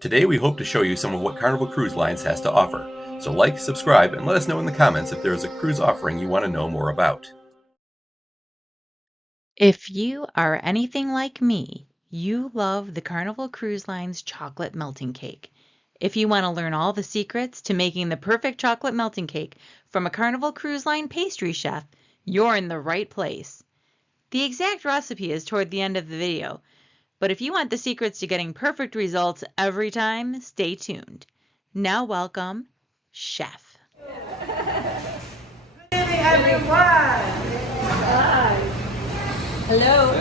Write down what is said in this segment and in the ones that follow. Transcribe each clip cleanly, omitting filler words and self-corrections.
Today we hope to show you some of what Carnival Cruise Lines has to offer. So like, subscribe, and let us know in the comments if there is a cruise offering you want to know more about. If you are anything like me, you love the Carnival Cruise Line's chocolate melting cake. If you want to learn all the secrets to making the perfect chocolate melting cake from a Carnival Cruise Line pastry chef, you're in the right place. The exact recipe is toward the end of the video, but if you want the secrets to getting perfect results every time, stay tuned. Now welcome, Chef. Good evening, everyone. Hi. Hello.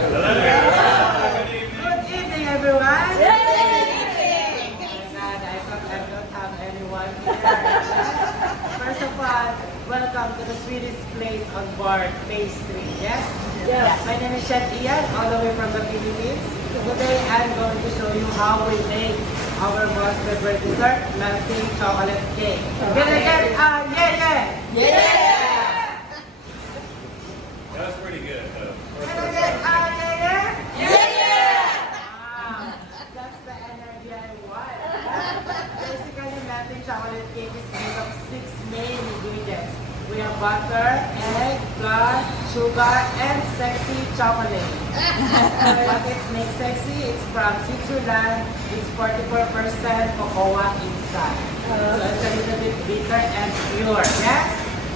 Good evening, everyone. Good evening. I thought I don't have anyone here. First of all, welcome to the sweetest place on board, pastry. Yes? Yes. My name is Chef Ian, all the way from the Philippines. Today, I'm going to show you how we make our most favorite dessert, melting chocolate cake. Can I get yeah? Yeah! That was pretty good. Can I get yeah? Wow, that's the energy I want. Basically, melting chocolate cake is made of 6 main ingredients. We have butter, egg, flour, sugar, and sexy chocolate. What it makes sexy, it's from Switzerland. It's 44% cocoa inside. So it's a little bit bitter and pure. Yes?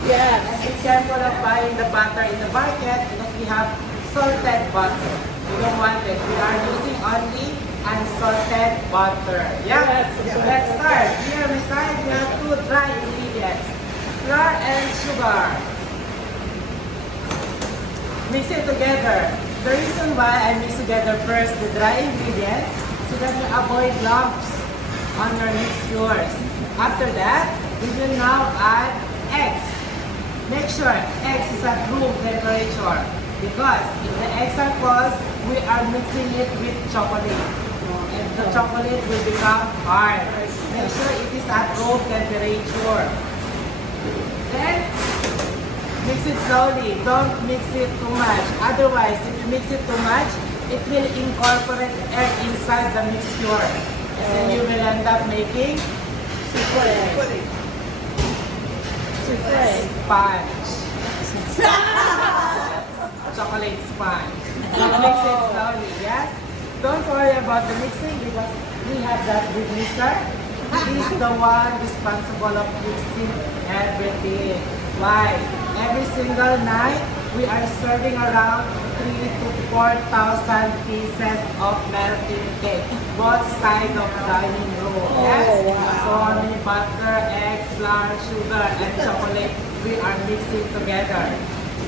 Yes. And be careful of buying the butter in the market because we have salted butter. We don't want it. We are using only unsalted butter. Yeah? Yes. Let's start. Here beside we have 2 dry ingredients. Flour and sugar. Mix it together. The reason why I mix together first the dry ingredients so that you avoid lumps on your mixtures. After that, we will now add eggs. Make sure eggs is at room temperature because if the eggs are cold, we are mixing it with chocolate. And the chocolate will become hard. Make sure it is at room temperature. Then, mix it slowly. Don't mix it too much. Otherwise, if you mix it too much, it will incorporate egg inside the mixture. And then you will end up making sponge. Chocolate sponge. So mix it slowly, yes? Don't worry about the mixing because we have that big mixer. He is the one responsible of mixing everything. Why? Every single night, we are serving around 3,000 to 4,000 pieces of melting cake, both sides of dining room. Yes? So many butter, eggs, flour, sugar, and chocolate we are mixing together.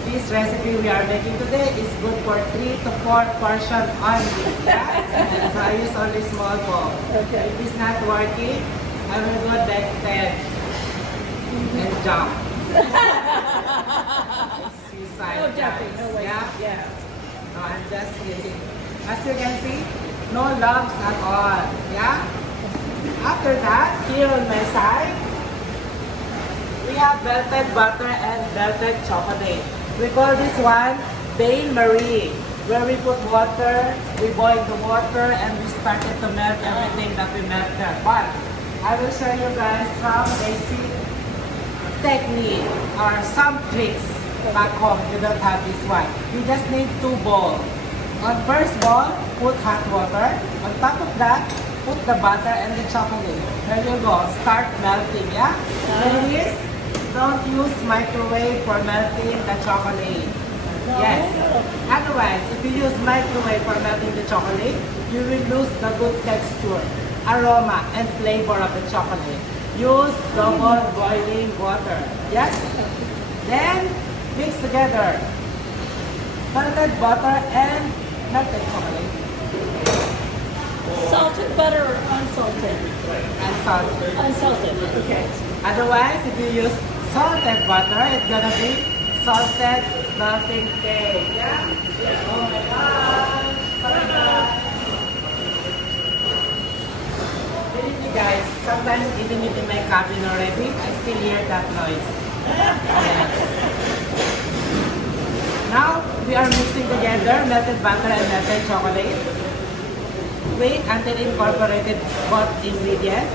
This recipe we are making today is good for 3 to 4 portions only. Yes? So I use only small bowl. Okay. If it's not working, I will go back 10 and jump. Suicide. No jumping, no way. Yeah? No, I'm just kidding. As you can see, no lumps at all. Yeah? After that, here on my side, we have melted butter and melted chocolate. We call this one Bain Marie, where we put water, we boil the water, and we started to melt everything that we melted. But I will show you guys some basic technique or some tricks back home if you don't have this one. You just need 2 bowls. On first bowl, put hot water. On top of that, put the butter and the chocolate. There you go. Start melting, yeah? Ladies, don't use microwave for melting the chocolate. Yes. Otherwise, if you use microwave for melting the chocolate, you will lose the good texture, aroma, and flavor of the chocolate. Use double boiling water. Yes? Then, mix together melted butter and melted chocolate. Salted butter or unsalted? Unsalted. Unsalted, okay. Otherwise, if you use salted butter, it's gonna be salted melting cake. Yeah? Oh my god! Sorry guys. Believe me guys, sometimes even if in my cabin already, I still hear that noise. Yes. Now, we are mixing together melted butter and melted chocolate. wait until incorporated both ingredients.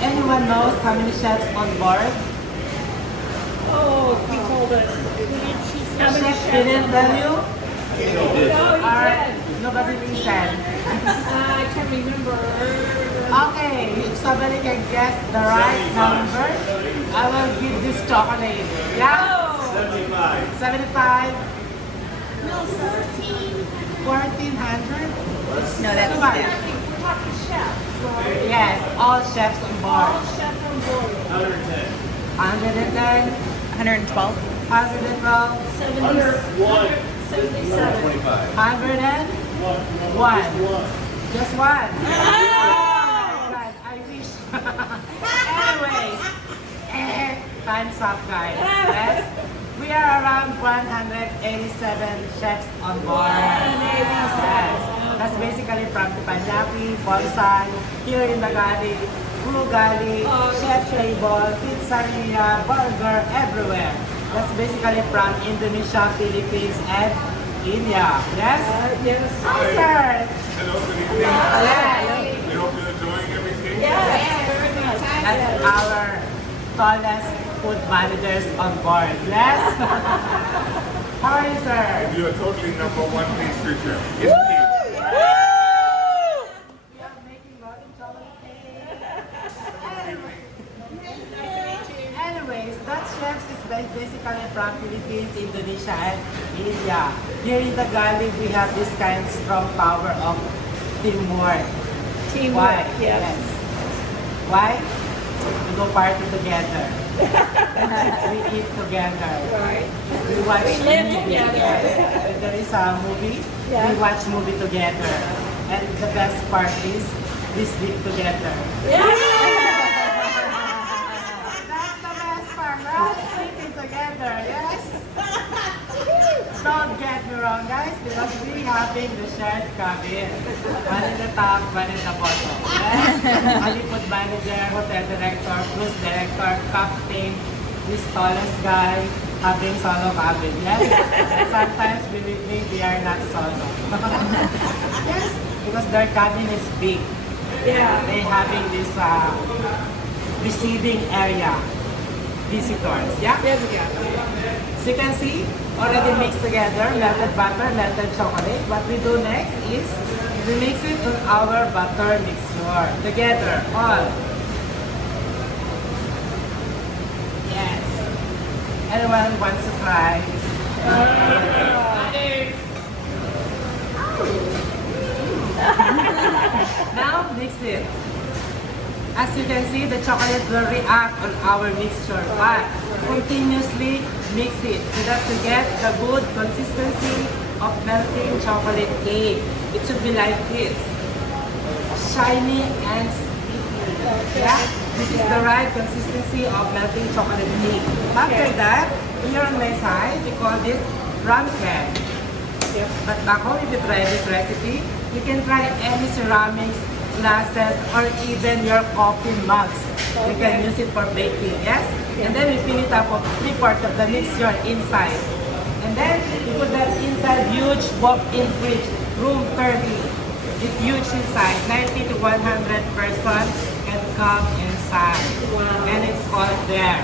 Anyone knows how many chefs on board? Oh, he told us. How many Chef didn't tell you? No, he Or said. nobody listened? I can't remember. Okay, if somebody can guess the right number, I will give this chocolate. Yeah? 75. No, 14. 1400? No, that's Fine. chef. We're talking chefs, right? Yes, all chefs on board. All chefs on board. 110, 112. 112, 77. 101. Just one. Oh my God, I wish. Anyways, time's up, guys. Yes? We are around 187 chefs on board. Yes. That's basically from Panyapi, Bonsai, here in the Gali, Gali, Chef Table, Pizzeria, Burger, everywhere. That's basically from Indonesia, Philippines, and India. Yes? Yes. Hi, sir. Hello, good evening. Yes. We hope you're enjoying everything. Yes, very much. That's our tallest food managers on board. Yes? How are you, sir? You're totally number one pastry chef. Yes, please. We are making golden chocolate cake. Anyways, that chefs is basically from Philippines, Indonesia, and India. Here in the Gali, we have this kind of strong power of teamwork. Teamwork, Why? yes. Why? We go party together. We eat together. Right. We watch We live movie. together. If there is a movie, Yeah. we watch movie together. And the best part is we sleep together. That's the best part, right? Sleeping together, yes? Don't get me wrong, guys, because we having the shared cabin. One in the top, one in the bottom. Yes? Hollywood manager, hotel director, cruise director, captain, this tallest guy, having solo cabin. Yes? Sometimes, believe me, we are not solo. Yes? Because their cabin is big. Yeah. They having this receiving area. Visitors. Yeah? There's a guy. So you can see, already mixed together, melted butter, melted chocolate. What we do next is, we mix it on our butter mixture. Together, all. Yes. Anyone wants to try? Now, mix it. As you can see, the chocolate will react on our mixture, but continuously mix it so that to get the good consistency of melting chocolate cake. It should be like this, shiny and sticky. Yeah, this is the right consistency of melting chocolate cake. After that, here on my side, we call this rum can. But back home, if you try this recipe, you can try any ceramics, glasses, or even your coffee mugs. You can use it for baking, yes? And then we fill it up of 3/4 of the mixture inside. And then we put that inside huge walk-in fridge, room 30. It's huge inside, 90 to 100 persons can come inside. Wow. And it's all there.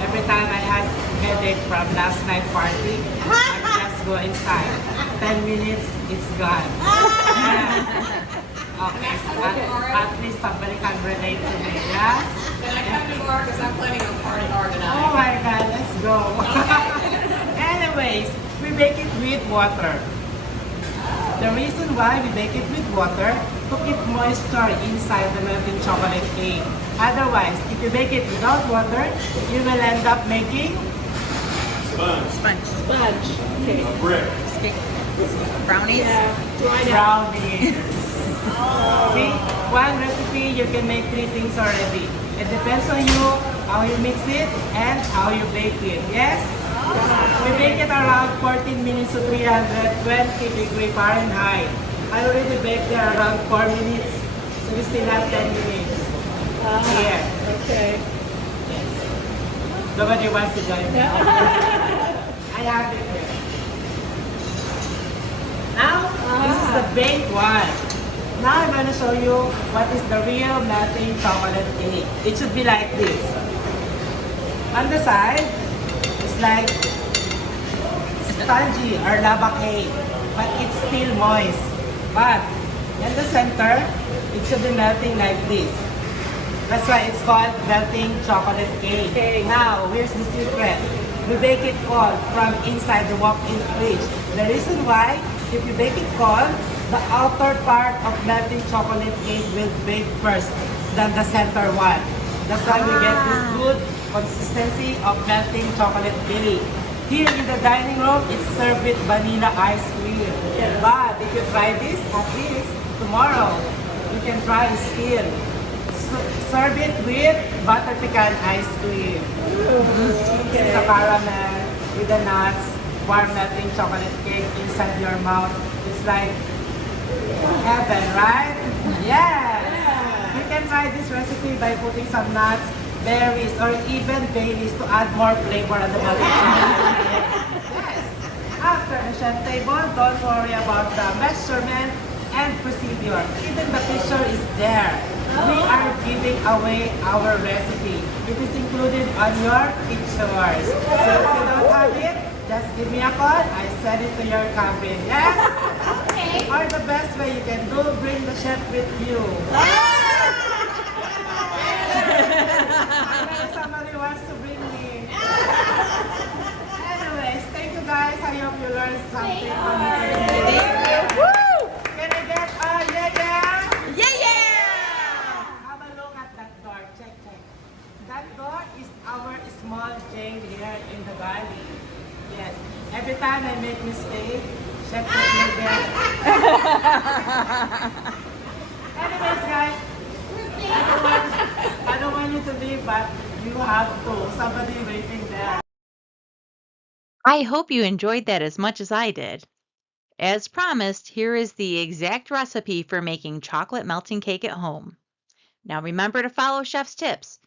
Every time I had headache from last night party, I just go inside. 10 minutes, it's gone. Yeah. Okay, so at least somebody can relate to me, yes? Can I come tomorrow because I'm planning on party hard Oh tonight? my God, let's go. Anyways, we bake it with water. The reason why we bake it with water, to keep moisture inside the melting chocolate cake. Otherwise, if you bake it without water, you will end up making Sponge. Sponge. Okay. Brick. Brownies. Yeah. Dry out. brownies. See, one recipe you can make 3 things already. It depends on you, how you mix it, and how you bake it. Yes? We bake it around 14 minutes to 320 degree Fahrenheit. I already baked there around 4 minutes, so we still have 10 minutes. Here. Okay. Yes. Nobody wants to join me. I have it here. Now, this is the baked one. Now I'm going to show you what is the real melting chocolate cake. It should be like this. On the side, it's like spongy or lava cake, but it's still moist. But in the center, it should be melting like this. That's why it's called melting chocolate cake. Now, here's the secret. We bake it cold from inside the walk-in fridge. The reason why, if you bake it cold, the outer part of melting chocolate cake will bake first than the center one. That's why we get this good consistency of melting chocolate cake. Here in the dining room, it's served with vanilla ice cream. But if you try this, at least tomorrow, you can try still. Serve it with butter pecan ice cream. Okay. The caramel with the nuts, warm melting chocolate cake inside your mouth. It's like heaven, right? Yes! You can try this recipe by putting some nuts, berries, or even Baileys to add more flavor on the melting chocolate cake. Yes! After the chef table, don't worry about the measurement and procedure. Even the picture is there. We are giving away our recipe. It is included on your pictures. So if you don't have it, just give me a call. I send it to your cabin. Yes? Okay. Or the best way you can do, bring the chef with you. Somebody wants to bring me. Anyways, thank you guys. I hope you learned something from me. Woo! Can I get a yeah? Have a look at that door. Check. That door is our small jail here in the valley. Yes. Every time I make mistake, chef put me there. Anyways, guys, I don't want you to leave, but you have to. Somebody waiting there. I hope you enjoyed that as much as I did. As promised, here is the exact recipe for making chocolate melting cake at home. Now remember to follow Chef's tips.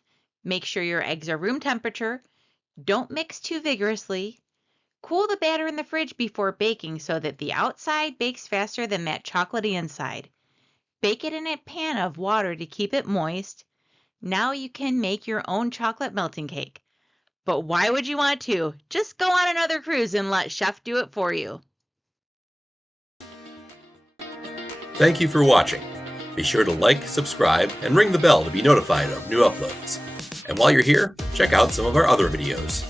Make sure your eggs are room temperature. Don't mix too vigorously. Cool the batter in the fridge before baking so that the outside bakes faster than that chocolatey inside. Bake it in a pan of water to keep it moist. Now you can make your own chocolate melting cake. But why would you want to? Just go on another cruise and let Chef do it for you. Thank you for watching. Be sure to like, subscribe, and ring the bell to be notified of new uploads. And while you're here, check out some of our other videos.